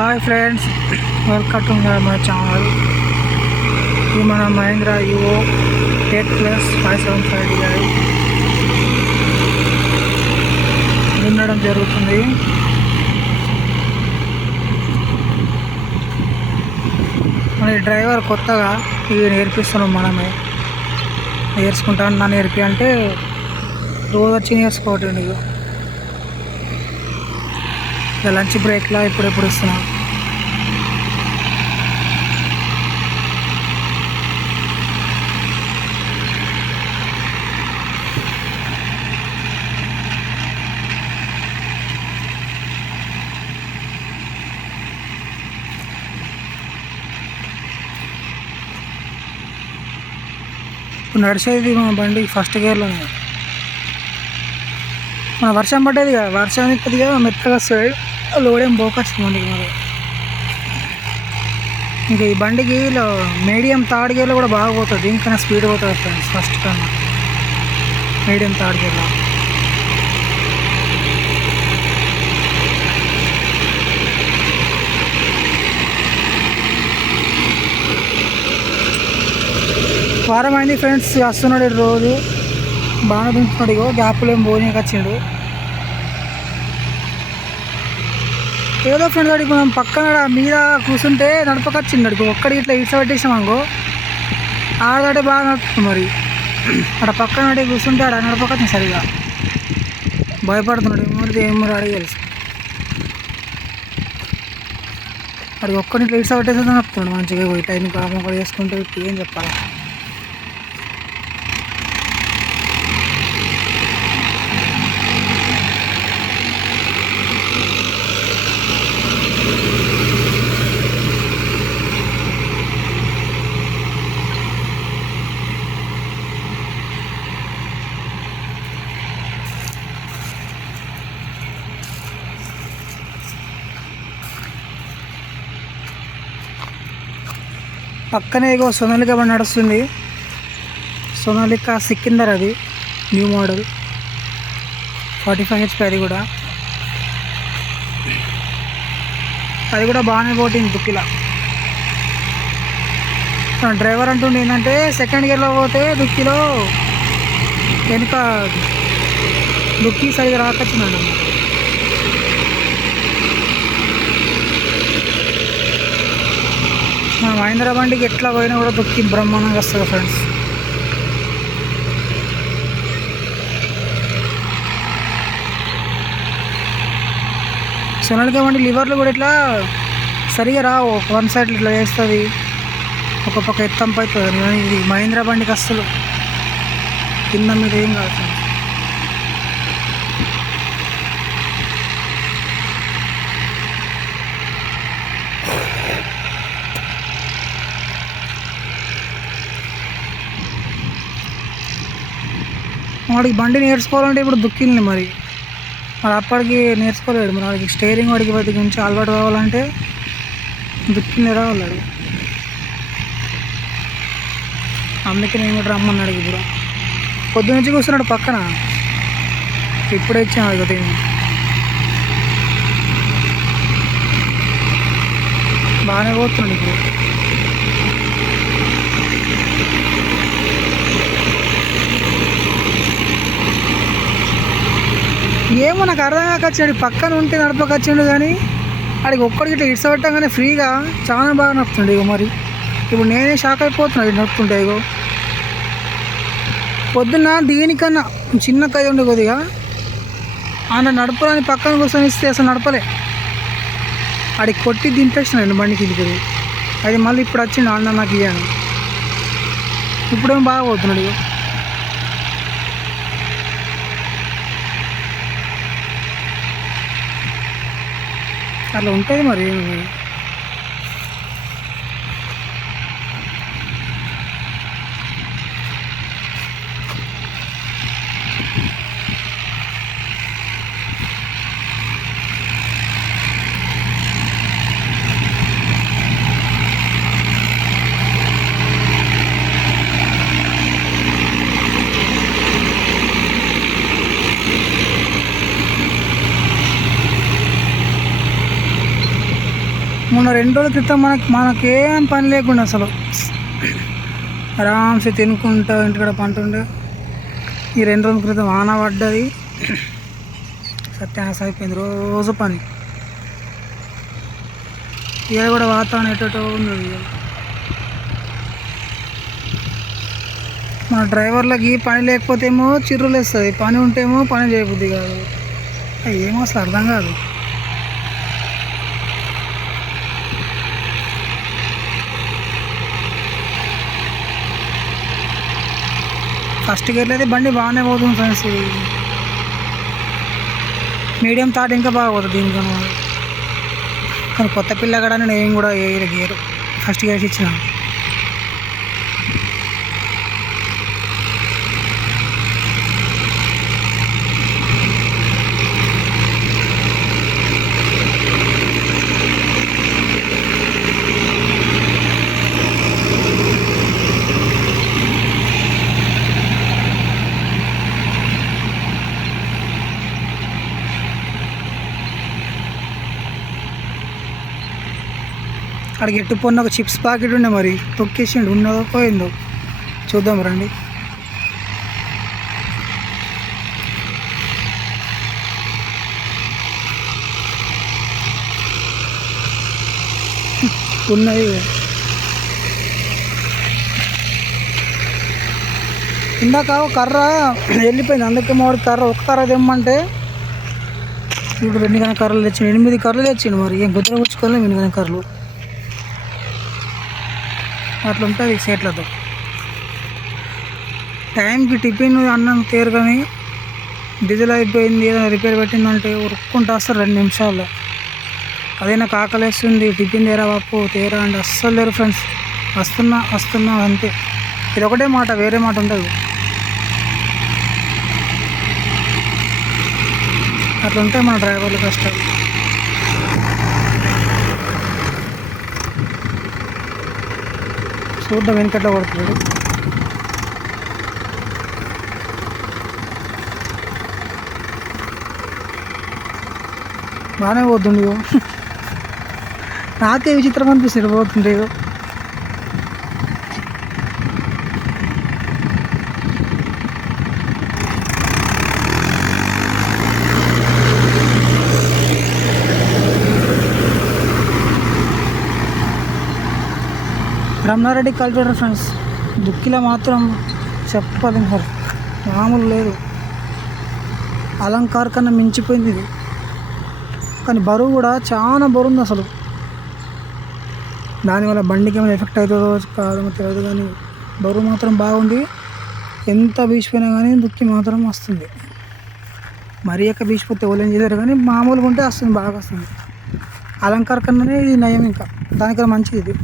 Hi friends welcome to my channel ఇది మన Mahindra Yuvo eight plus five seven five D I వినడం జరుగుతుంది మన డ్రైవర్ కొత్తగా ఇవి నేర్పిస్తున్నాం మనమే నేర్చుకుంటాను నా నేర్పి అంటే రోజు వచ్చి నేర్చుకోవటం నీకు ఇక లంచ్ బ్రేక్లో ఇప్పుడెప్పుడు ఇస్తున్నాను ఇప్పుడు నడిచేది మన బండి ఫస్ట్ గేర్లో మన వర్షం పడ్డది కదా వర్షానికి కొద్దిగా మెత్తగా వస్తుంది. లోడేం పోకొచ్చు బండికి మరి. ఇంకా ఈ బండికి ఇలా మీడియం థర్డ్ గేర్లో కూడా బాగా పోతుంది దీనికన్నా స్పీడ్ పోతుంది ఫ్రెండ్స్ ఫస్ట్ కన్నా. మీడియం థర్డ్ గేర్లో. వారం అయింది ఫ్రెండ్స్ వస్తున్నాడు రోజు. బాగా దింపుతున్నాడు ఇగో గ్యాప్లో ఏం భోజనం వచ్చిండు. ఏదో ఫ్రెండ్ వాడికి మనం పక్కన ఆడ మీద కూర్చుంటే నడపకొచ్చిండు అడిగి ఒక్కడి ఇట్లా ఇట్లా పెట్టేసాం అనుకో ఆడదాటే బాగా నడుపుతుంది మరి. అక్కడ పక్కన అడిగి కూర్చుంటే ఆడ నడపకొచ్చింది సరిగా. భయపడుతున్నాడు ఏమో ఏం మరి అడిగి తెలుసు. అడిగి ఒక్కడిని ఇట్లా ఇట్స్ పెట్టేసి నడుపుతున్నాడు మంచిగా. పోయి టైం కామం కూడా చేసుకుంటే ఏం చెప్పాలి? పక్కనే ఇగో సొనాలిక బండి నడుస్తుంది. సొనాలిక సిక్కిందర్ అది new model. Forty five H P అది కూడా. అది కూడా బాగానే పోతుంది దుక్కిలా డ్రైవర్ అంటుండే ఏంటంటే సెకండ్ గేర్లో పోతే దుక్కిలో వెనుక దుక్కి సరిగా రాకొచ్చిందండి మనం మహేంద్ర బండికి ఎట్లా పోయినా కూడా దుక్కి బ్రహ్మాండంగా వస్తుంది ఫ్రెండ్స్. సొనాలిక బండి లివర్లు కూడా ఇట్లా సరిగా రావు. వన్ సైడ్ ఇట్లా వేస్తుంది ఒక పక్క ఎత్తంపు అవుతుంది ఇది మహేంద్ర బండికి అస్సలు కింద మీద ఏం కాదు వాడికి బండి నేర్చుకోవాలంటే ఇప్పుడు దుక్కింది మరి. మరి అప్పటికి నేర్చుకోలేడు మరి. వాడికి స్టేరింగ్ వాడికి వాటి గురించి అలవాటు కావాలంటే దుక్కింది రావాలి అందుకే నేను కూడా రమ్మన్నాడు ఇప్పుడు. పొద్దు నుంచి కూర్చున్నాడు పక్కన. ఇప్పుడే ఇచ్చాను కదా బాగానే పోతున్నాడు ఇప్పుడు. ఏమో నాకు అర్థం కాకొచ్చాడు పక్కన ఉంటే నడపకొచ్చాడు కానీ ఆడికి ఒక్కడికి ఇట్లా ఇడ్సబెట్టగానే ఫ్రీగా చాలా బాగా నడుపుతుండే ఇగో మరి. ఇప్పుడు నేనే షాక్ అయిపోతున్నా ఇది నడుపుతుంటే ఇగో. పొద్దున్న దీనికన్నా చిన్న కై ఉండే కొద్దిగా ఆయన నడపడానికి పక్కన కూర్చొని ఇస్తే అసలు నడపలే. ఆడికి కొట్టి దింపేసినాడు బండికి ఇది అది మళ్ళీ ఇప్పుడు వచ్చిండు అన్న నాకు ఇయ్యాను. ఇప్పుడేం బాగా పోతున్నాడు ఇగో. అట్లా ఉంటుంది మరి. మొన్న రెండు రోజుల క్రితం మనకి మనకేం పని లేకుండా అసలు. ఆరామ్సే తినుకుంటా ఇంటికాడ పంటుండే ఈ రెండు రోజుల క్రితం వాన పడ్డది. సత్యానాశ అయిపోయింది రోజు పని. ఇక కూడా వాతావరణం ఎటో ఉన్నది మన డ్రైవర్లకి పని లేకపోతే ఏమో చిర్రులు వేస్తుంది పని ఉంటేమో పని చేయబుద్ది కాదు. ఏమో అసలు అర్థం కాదు. ఫస్ట్ గేర్లో అయితే బండి బాగానే పోతుంది ఫ్రెండ్స్ ఇది. మీడియం థాట్ ఇంకా బాగా పోతుంది దీనికి కానీ కొత్త పిల్లగాడ నేను కూడా ఏ గేరు. ఫస్ట్ గేర్స్ ఇచ్చినాను అక్కడికి ఎట్టు ఒక చిప్స్ ప్యాకెట్ ఉండే మరి. తొక్కేసిండు. ఉన్నదో పోయిందో. చూద్దాం రండి. ఉన్నది ఇందాక కర్ర వెళ్ళిపోయింది. అందుకే మా కర్ర ఒక కర్ర తెమ్మంటే ఇప్పుడు రెండు కన్నా కర్రలు తెచ్చిండు. ఎనిమిది కర్రలు తెచ్చిండు మరి. ఏం గుద్ర పుచ్చుకోలేము ఎనిమిది కన్నా కర్రలు. అట్లా ఉంటుంది సేట్లతో టైంకి టిఫిన్ అన్నం తేరుకొని డీజిల్ అయిపోయింది ఏదైనా రిపేర్ పెట్టిందంటే ఉరుక్కుంటూ వస్తారు రెండు నిమిషాల్లో. అదే నాకు ఆకలేస్తుంది టిఫిన్ తేరా బాపు తేరా అంటే అస్సలు లేరు ఫ్రెండ్స్. వస్తున్నా వస్తున్నా అంతే. ఇది ఒకటే మాట వేరే మాట ఉండదు. అట్లా మన డ్రైవర్లు కష్టాలు చూద్దాం వెనకట్లో పడుతున్నాడు. బాగానే పోతుండే నాకే విచిత్రం అనిపిస్తుంది పోతుండే రమణారెడ్డి కల్చర్ ఫ్రెండ్స్ దుక్కిలో మాత్రం చెప్పదు సార్ మామూలు లేదు. అలంకార్ కన్నా మించిపోయింది ఇది. కానీ బరువు కూడా చాలా బరువు ఉంది అసలు. దానివల్ల బండికి ఏమైనా ఎఫెక్ట్ అవుతుందో కాదో తెలియదు కానీ బరువు మాత్రం బాగుంది. ఎంత బీచిపోయినా కానీ దుక్కి మాత్రం వస్తుంది. మరీ ఎక్క బీసిపోతే ఓలేం చేశారు కానీ మామూలుగా ఉంటే వస్తుంది బాగా వస్తుంది. అలంకార్ కన్నానే ఇది నయం ఇంకా. దానికన్నా మంచిది ఇది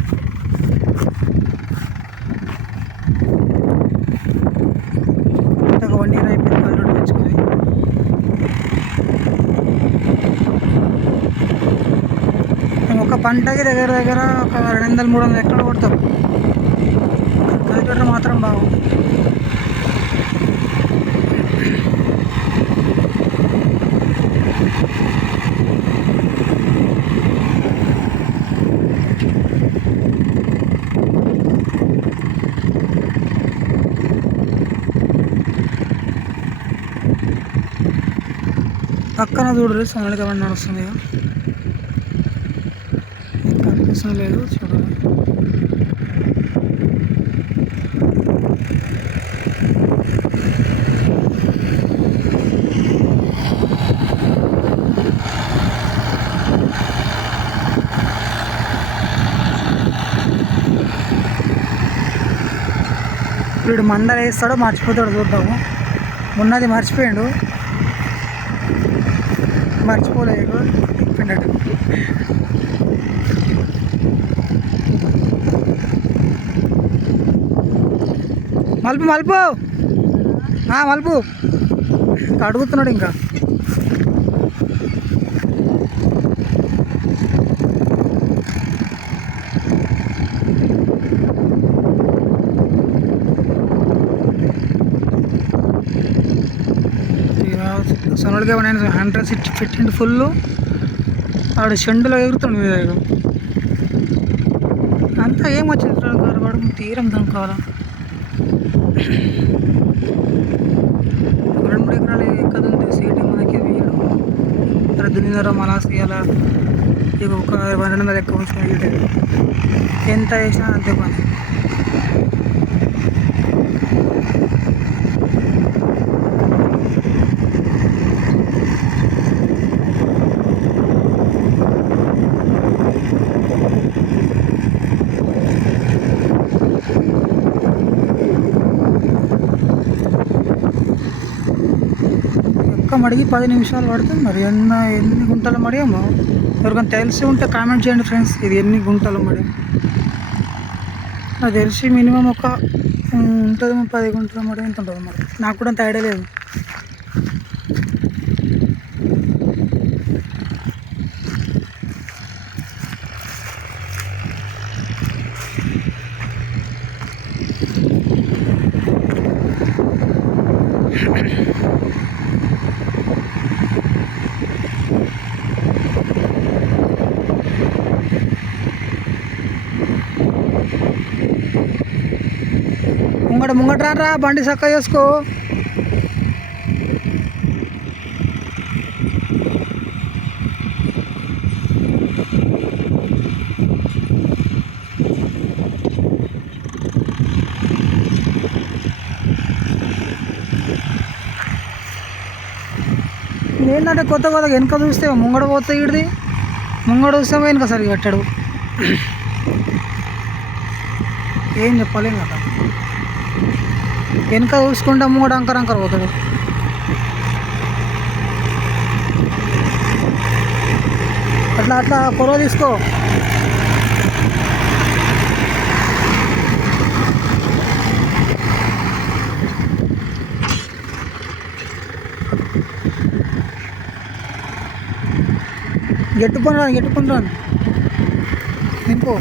ఒక వన్ ఇయర్ అయిపోయింది కళ్ళు తెచ్చుకొని మేము ఒక పంటకి దగ్గర దగ్గర ఒక రెండు వందలు మూడు వందలు ఎక్కడ కొడతాం? కల్టివేటర్ మాత్రం బాగుంది పక్కన చూడరు సన్నగా బండి నడుస్తుంది అవసరం లేదు చూడండి వీడు మండలు వేస్తాడో మర్చిపోతాడు చూద్దాము. ఉన్నది మర్చిపోయాడు. మర్చిపోలేదు. మలుపు మలుపు. ఆ, మలుపు. అడుగుతున్నాడు ఇంకా. సొనలుగా నేను హండ్రెడ్ సిట్ పెట్టిండు ఫుల్ ఆడు చెండులో ఎగురుతాడు మీద అంతా ఏం వచ్చింది గడబడ తీరం దొరకాలా రెండు మూడు ఎకరాలు ఎక్కదు ఉంది? సీటు మనకి వేయడం ఇక్కడ దున్నిదారా మలాస్ ఇవ్వాలా ఇక ఒక రెండు వందల ఎక్కువ ఉంచిన ఎంత వేసినా అంతే పని. ఒక్క పది నిమిషాలు పడుతుంది మరి ఎన్న ఎన్ని గుంటలు మడియేమో ఎవరికైనా తెలిసి ఉంటే కామెంట్ చేయండి ఫ్రెండ్స్ ఇది ఎన్ని గుంటలు మడి నాకు తెలిసి మినిమం ఒక ఉంటుంది పది గుంటలు మడి ఎంత ఉంటుంది మరి. నాకు కూడా అంత ఐడియా లేదు. ముంగట బండి చక్క చేసుకో. ఏంటంటే కొత్త కొత్తగా వెనక చూస్తే ముంగడ పోతే ఇడిది ముంగడ చూస్తే వెనక సరిగా పెట్టాడు. ఏం చెప్పలేం కదా. వెనక చూసుకుంటే మూడు అంకర్ అంకర్ పోతాడు అట్లా అట్లా పొరవ తీసుకో. ఎట్టుకొని రాను ఎట్టుకొని రాను నింపో.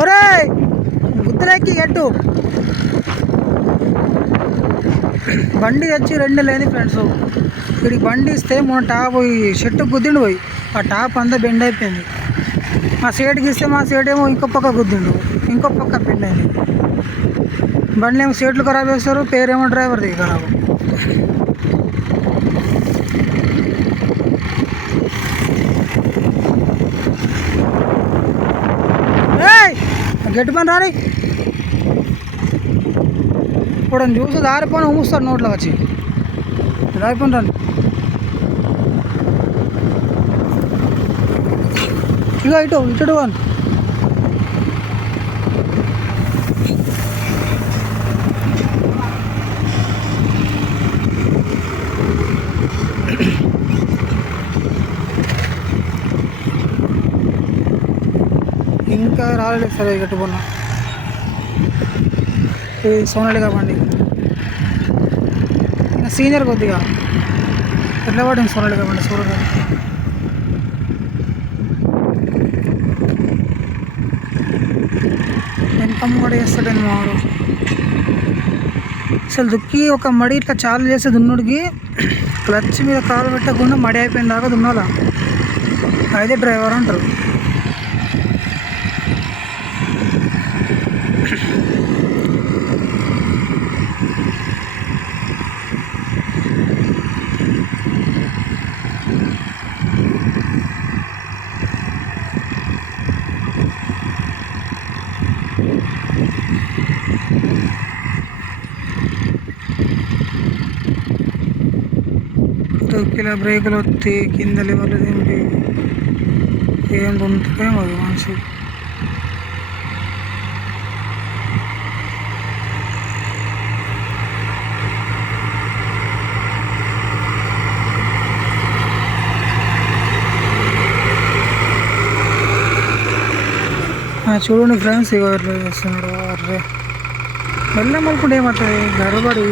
ఒరే గుర్తులెక్కి ఎట్టు బండి తెచ్చి రెండు లేని ఫ్రెండ్స్ ఇక్కడ బండి ఇస్తే మన టాప్ షర్టు గుద్దిండు పోయి. ఆ టాప్ అంతా బెండ్ అయిపోయింది. మా సైడ్కి ఇస్తే మా సైడ్ ఏమో ఇంకో పక్క గుద్దిండు. ఇంకో పక్క బెండ్ అయింది. బండ్లు ఏమో సీట్లు ఖరాబ్ చేస్తారు పేరేమో డ్రైవర్ది ఖరాబ్. గట్టి పని రాని. ఇప్పుడు చూసి దారిపోయిన ఊముస్తాడు నోట్లో వచ్చి. దారిపోని రాని. ఇక ఇటు ఇటు అని ఇంకా రాలేదు సరే కట్టుకున్నా. ఇది సోనాలిగా బండి. ఇంకా సీనియర్ కొద్దిగా ఎట్లా పడింది సోనాలిగా బండి సూర్యుడు వెనకమ్మ కూడా చేస్తాడండి మావాడు అసలు దుక్కి ఒక మడి ఇట్లా చాలు చేసే దున్నుడికి క్లచ్ మీద కాలు పెట్టకుండా మడి అయిపోయిన దాకా దున్నాలా. అయితే డ్రైవర్ అంటారు. తొక్కిల బ్రేకులు వస్తే కింద లెవెల్ ఏంటి ఏం దొంతుకేమో అది మనిషి. చూడండి ఫ్రెండ్స్ ఇక ఇట్లా చేస్తున్నాడు అర్రే. వెళ్ళాం అనుకుంటే ఏమవుతుంది? గడబడి.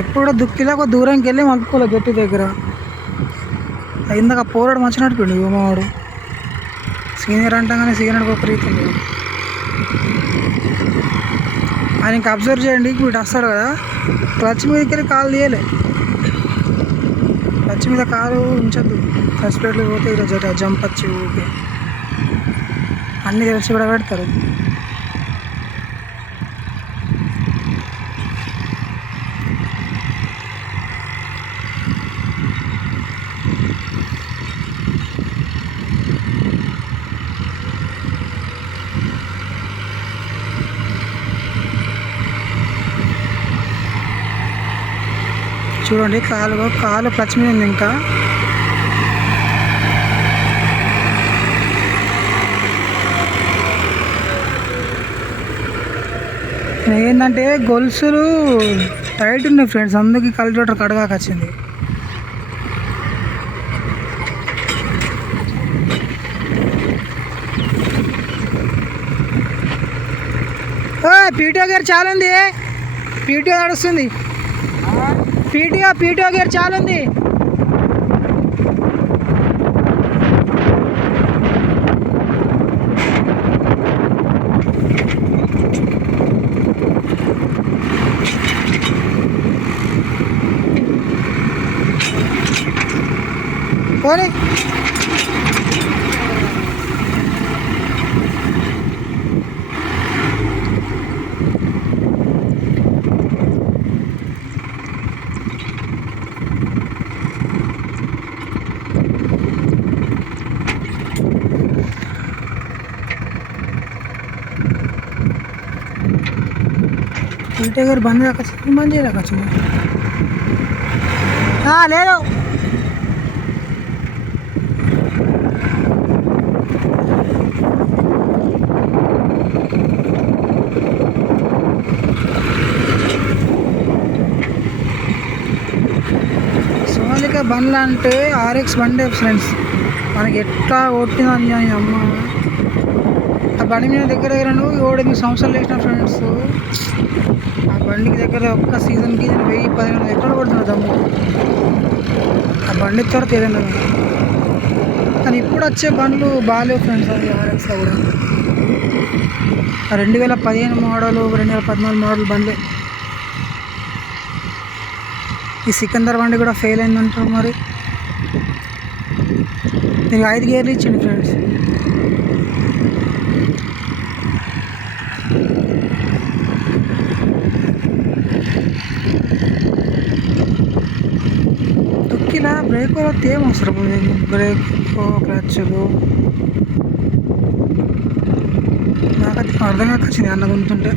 ఎప్పుడు దుక్కిలాక దూరంకి వెళ్ళి మలుపుకోలే గట్టి దగ్గర. ఇందాక పోరాడు మంచి నడిపిండు యువమాడు సీనియర్ అంటాం కానీ సీనియర్ ఒక ప్రీతి ఆయన ఇంకా అబ్జర్వ్ చేయండి. వీడు వస్తాడు కదా. క్లచ్ మీదకి వెళ్ళి కాలు తీయలే. క్లచ్ మీద కాలు ఉంచద్దు. క్లచ్ ప్లేట్లు పోతే జంప్ వచ్చి ఊకే. అన్నీ తెలిసి కూడా పెడతారు. చూడండి కాలు కాలు క్లచ్ మీద ఉంది ఇంకా. ఏంటంటే గొలుసులు టైట్ ఉన్నాయి ఫ్రెండ్స్ అందుకే కల్టివేటర్ కడగాక వచ్చింది. పీటీఓ గారు చాలా ఉంది పీటీఓ నడుస్తుంది. పీటీఓ పీటీఓ గారు చాలా ఉంది పోనీ పీటీఓ బంద్ కాకొచ్చింది బంద్ చేయలేకొచ్చింది లేదు. సోనిక బండ్లు అంటే ఆర్ఎక్స్ బండి ఫ్రెండ్స్ మనకి ఎట్లా కొట్టిందని అని అమ్మ బండి మీద దగ్గర దగ్గర నువ్వు ఏడెనిమిది సంవత్సరాలు వేసిన ఫ్రెండ్స్ ఆ బండికి దగ్గర ఒక్క సీజన్కి నేను వెయ్యి పదిహేను ఎక్కడ కొడుతున్నా దమ్ము? ఆ బండి తర్వాత తెలియదు కానీ. ఇప్పుడు వచ్చే బండ్లు బాగాలేవు ఫ్రెండ్స్ అది ఆర్ఎక్స్లో కూడా. రెండు వేల పదిహేను మోడల్ రెండు వేల పద్నాలుగు మోడల్ బండ్లే. ఈ సికందర్ బండి కూడా ఫెయిల్ అయిందంటారు మరి. దీనికి ఐదు గేర్లు ఇచ్చింది ఫ్రెండ్స్ తొక్కిలా బ్రేక్ వస్తే ఏం అవసరం బ్రేక్ క్లచ్లు నాకైతే అర్థం కాక వచ్చింది అన్న గుంటుంటే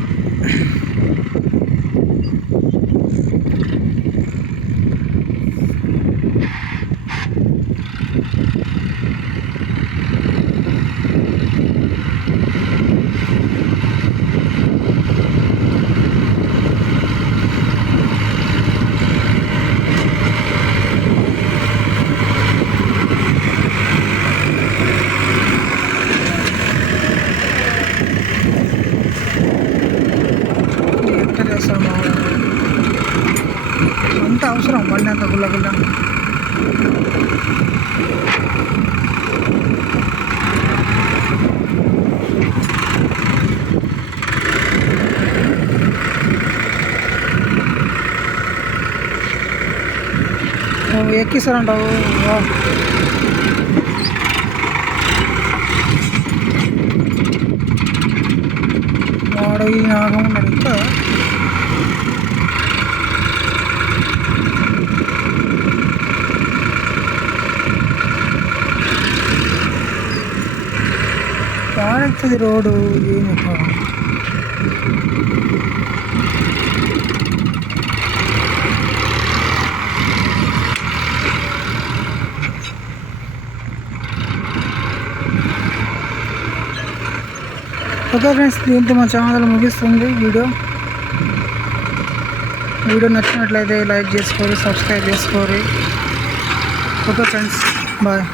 బండి అంత గుల్ల గుల్ల నువ్వు ఎక్కిస్తారంటావు వా. వాడు ఈ నాగం ఉన్నాడు ఇంకా పాడెక్కుతుంది రోడ్డు ఏం చెప్పాలి ఓకే ఫ్రెండ్స్ దీంతో మా ఛానల్ ముగిస్తుంది వీడియో వీడియో నచ్చినట్లయితే like చేసుకోరి subscribe చేసుకోరి okay friends bye